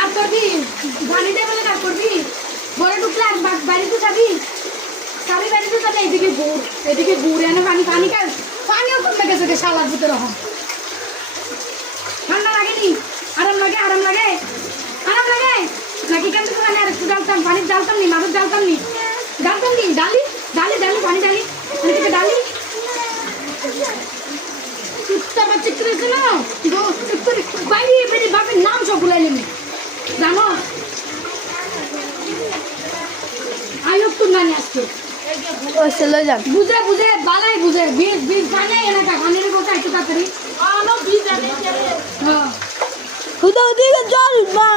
আর করবি পানিতে বলে কাজ করবি ঘরে ঢুকলে আর বাড়িতে যাবি সারি বাড়িতে যাবে এদিকে গুড় এনে পানি খাস পানিও কমে গেছে শালার ভিতরে হয় ঠান্ডা লাগেনি আরাম লাগে নাকি কেন তো আর একটু ডালতাম পানির ডালতাম নি মাছের ডালতাম নি ডালি পানি ডালি থেকে ডালি চুপটা বা চিত্র আছে না বাইরে বাপের নাম সব ভুলাই নেমি জানো আয়োগ তো নানি আসছে বুঝে বালাই বুঝে বীজ বানাই এলাকা পানির কথা একটু তাড়াতাড়ি হ্যাঁ হুদা ওদিকে জল মা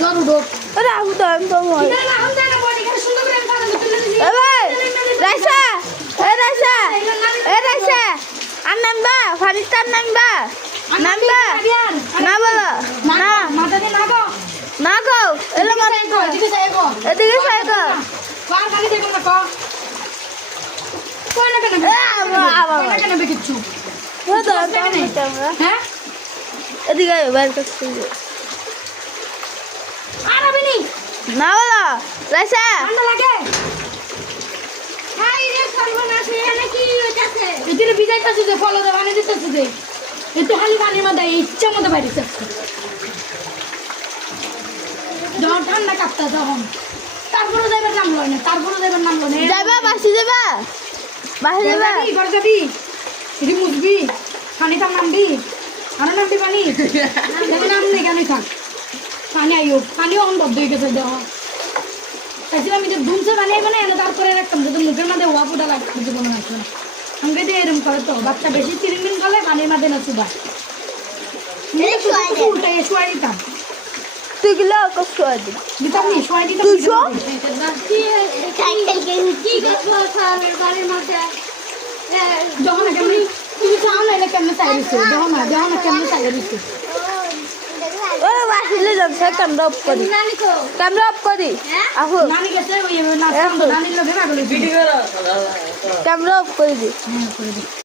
জল উঠো আরে হুদা আমি তো মই রাইসা আর নামবা ফারিস্তার নামবা না বলো না মাথা দিয়ে না গো না গো এলো মাথা এদিকে যাই গো এদিকে সাইকো কার খালি দেখো না কো কোন না কেন কিচ্ছু হুদা হ্যাঁ এদিকে বাইর করতে আর হবে নি না বলো রাইসা ঠান্ডা লাগে হাই রে সর্বনাশ এখানে কি হইতাছে এদিকে বিজাইতাছে যে ফল দে বানিয়ে দিতেছে যে একটু খালি পানির মধ্যে ইচ্ছা মতো বাইরেছে যখন ঠান্ডা কাঁপতা তখন তারপরে যাইবার নাম লয় না যাবা বাসি যাবা ঘর যাবি এটি মুছবি পানি থাম নামবি আরো নামবি পানি নাম নেই কেন থাক পানি আইও পানিও অন বদ্ধ হয়ে গেছে দেওয়া তাইছিলাম আমি যে ধুমসে পানি আইব না এনে তারপরে রাখতাম যদি মুখের মধ্যে ওয়া ফুটা লাগবে মনে আসবে না আমাকে দিয়ে এরকম করে তো বাচ্চা বেশি 3 দিন গলে পানির মধ্যে না চুবা উল্টাই শুয়াই দিতাম তুই গেলে কষ্ট আছে দিতাম নি শুয়াই দিতাম তুই শো যখন কেমনি তুমি চাও না এলে কেমনে চাই দিচ্ছে যখন না কেমনে চাই দিচ্ছে ওরে বাসিলে যাচ্ছে ক্যামেরা অফ করি আহো নানি গেছে ওই নানির লোকে ভাগলে ক্যামেরা অফ করে দি করে দি